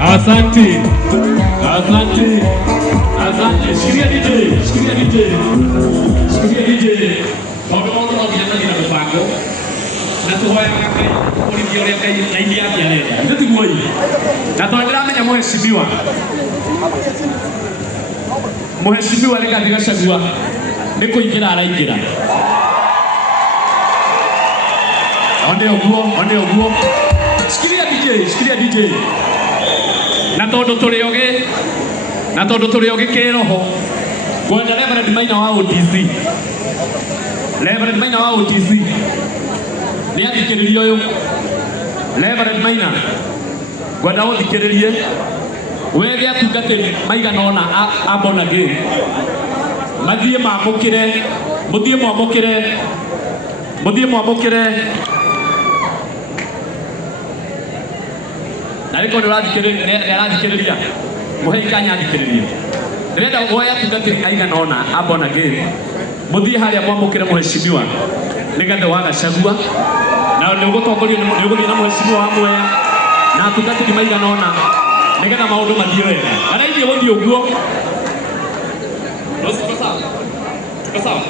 Asante. Shikilia DJ. Wameona wajana na mpango. Na tuhoya kaka polisi yale kai na India yale. Ndio tigoi. Na tuendelea menya mheshimiwa. Mheshimiwa reka Gachagua niko ingira araingira. Onde oguo. Shikilia DJ. Na tondu turi oge kiroho. Gwenda Reverend Maina wa OTC. Ni athikiririo uyu. Reverend Maina. Gwenda uthikiririe. Wege atungatiri maigana ona abona ge. Mathie mamukire. Muthie mwamukire. Nariko ndirathikiriria. Muhe kanya athikiririe. Ndirenda woya tungatiri aigana ona abona ge. Muthie haria mwamukire mheshimiwa. Nigathe wa Gachagua. Na ni gutongorio na mheshimiwa wa Mwea. Na tungatiri maigana ona. Nigetha maundu mathie wega. Kana ithie guthie uguo. Tuko sawa.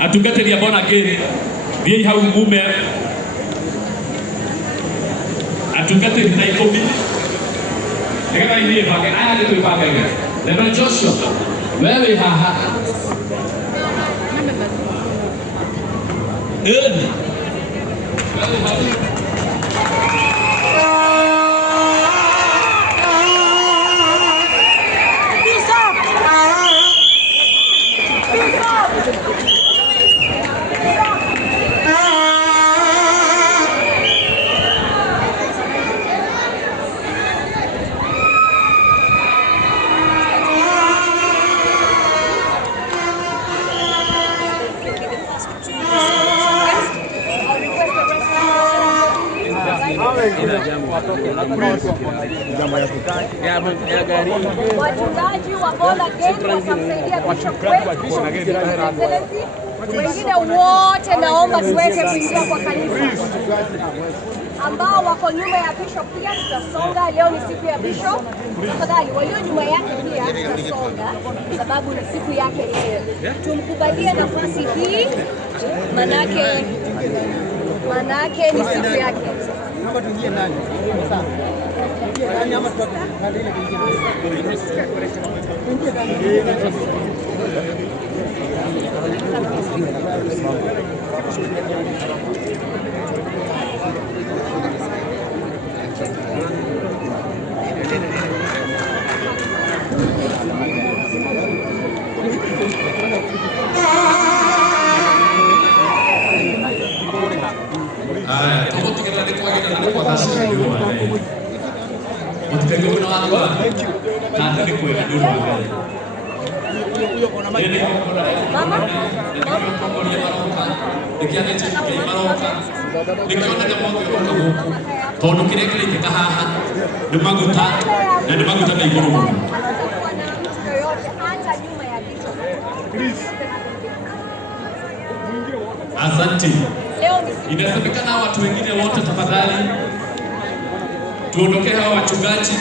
Atungatiri abona ge. Thiei hau mume. Atungatiri na ikobi. Nigetha ithie bage. Aya nĩ twĩbangaga. Reverend Joshua. Wewe haha. Wachungaji wa Bola Gate wakamsaidia Bishop wetu, wengine wote naomba tuweze kuingia kwa kanisa. Ambao wako nyuma ya Bishop pia tutasonga. Leo ni siku ya Bishop. Tafadhali walio nyuma yake pia tutasonga sababu ni siku yake leo. Tumkubalie nafasi hii manake ni siku yake. Naomba tuingie ndani. Sawa. Ndani ama tutoke. Tondu kire kirikika haha ni maguta na ni maguta na iguru muno. Asante. Inasemekana watu wengine wote tafadhali tuondoke hawa wachungaji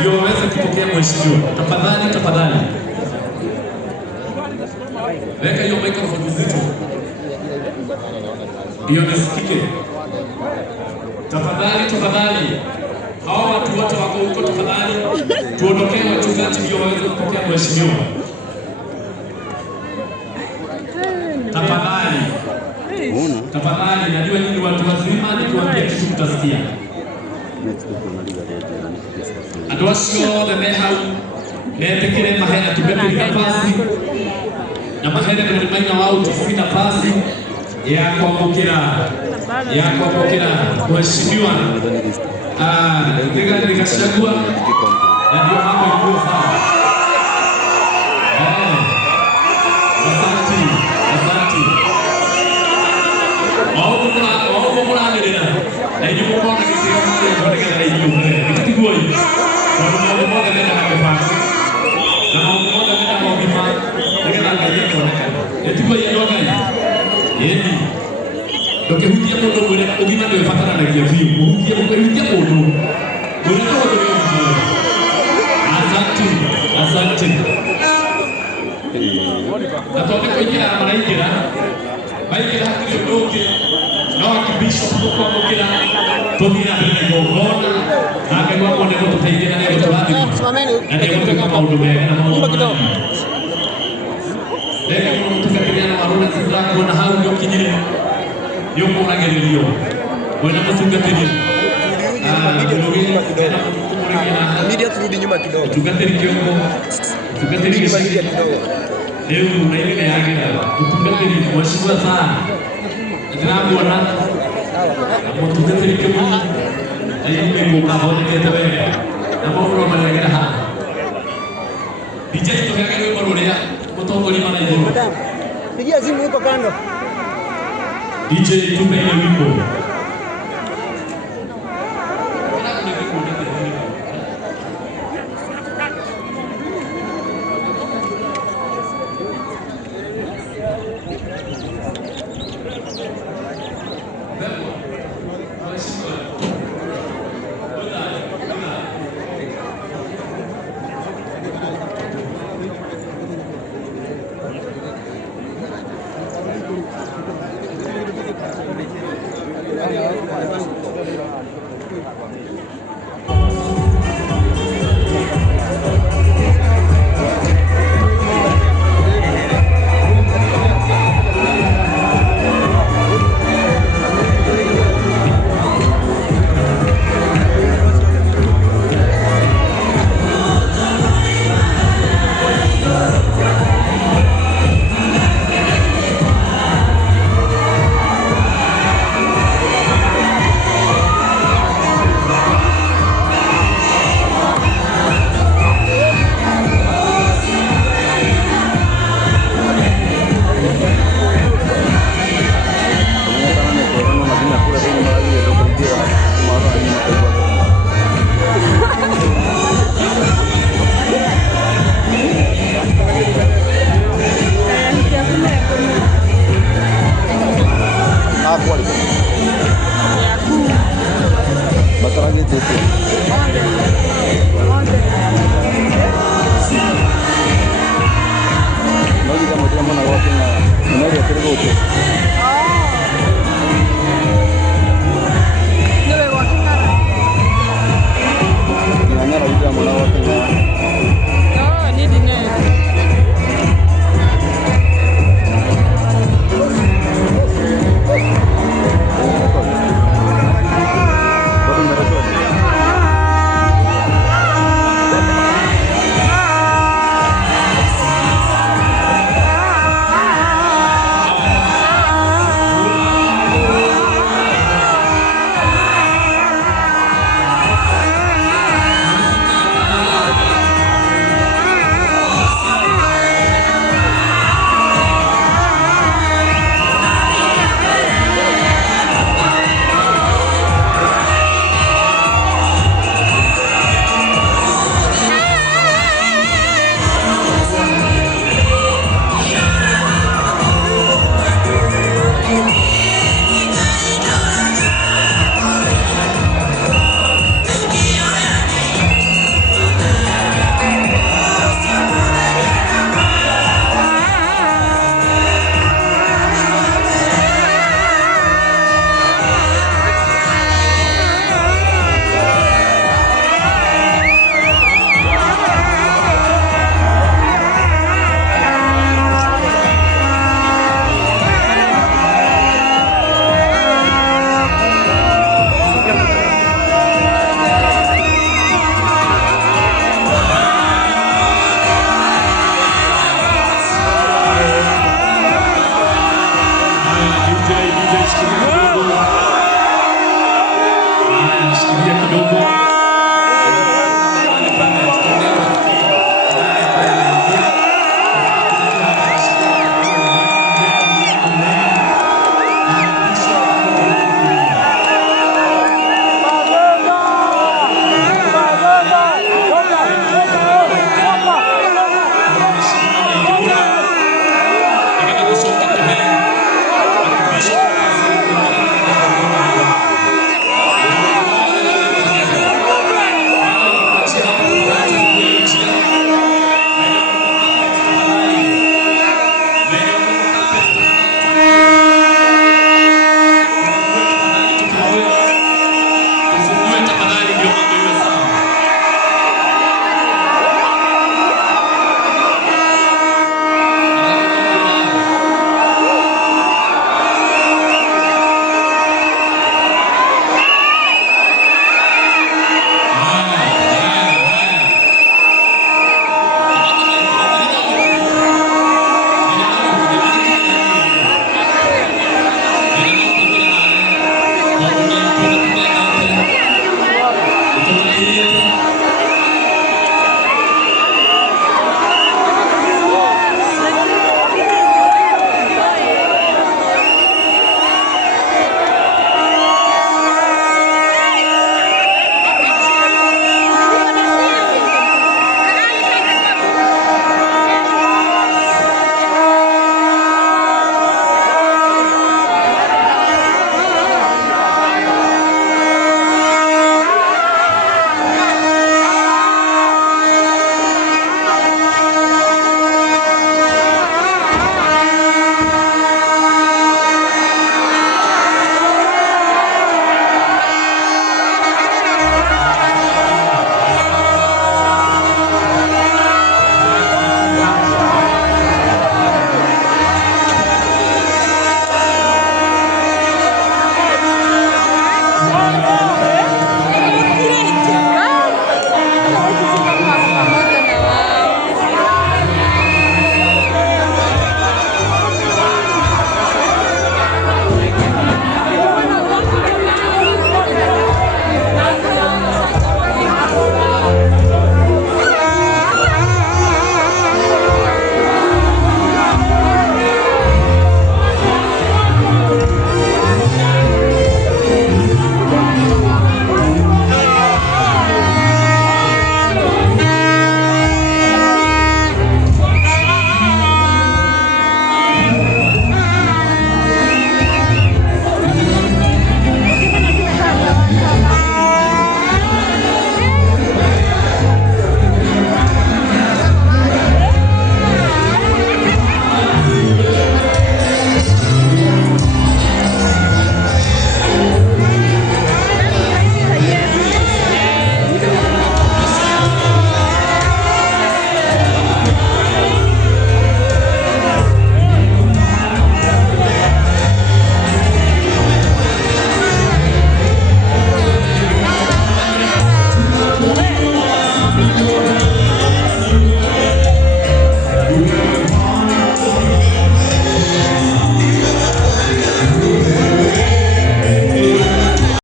ndio waweze kupokea mheshimiwa. Tafadhali. Weka hiyo microphone vizito. Ndio nisikike. Tafadhali. Hawa watu wote wako huko tafadhali. Tuondokee wachungaji ndio waweze kupokea mheshimiwa. Tafadhali, najua nyinyi watu wazima nikiwaambia kitu mtasikia. Andũ acio othe me hau metekere mahe atungati nafasi na mahere Reverend Maina wa OTC nafasi ya kuamukira mheshimiwa Rigathi Gachagua na ndio mambo yako sawa. Asante. Maombi mnaendelea. Na hiyo mbona kisema mali ya kuendelea hiyo. Kitigoi. Kwa maombi moja ndio nakafanya. Na maombi moja ndio maombi ma. Ndio naangalia kwa. Kitigoi ndio gani? Yeni. Ndokehutia mundu mwire ugima ndio ibataranagia biũ. Ũhutie mundu. Mwire no ũndũ wĩ. Asante. Na tondũ kũingĩra maraingĩra. Maingĩra hatirĩ ũndũ ũngĩ. No akibishop gũkwamũkĩra. Tũthira mbere na igongona. Nake gwakwo nĩ gũtũteithia na nĩ gũtũrathima. Na nĩ gũtwĩka maũndũ mega na maũndũ manini. Reke mũno mũtungatĩria na marũna tũrakuona hau nĩ ũkinyire. Nĩ ũkũragĩrĩrio. Mwena mũtungatĩri. Media turudi nyuma kidogo. Tungateri kiongo. Tungateri media kidogo. Leo unaile yagira. Tungateri mheshimiwa sana. Tunamuona. Na tungateri kiongo. Ayi mko kahote ketabe. Na mbona mnagira ha. DJ tukaga wewe bororia. Mutongoli mana yoro. Pigia simu yuko kando. DJ tupe ile wimbo. No digamos, tenemos una voz en la media, creo que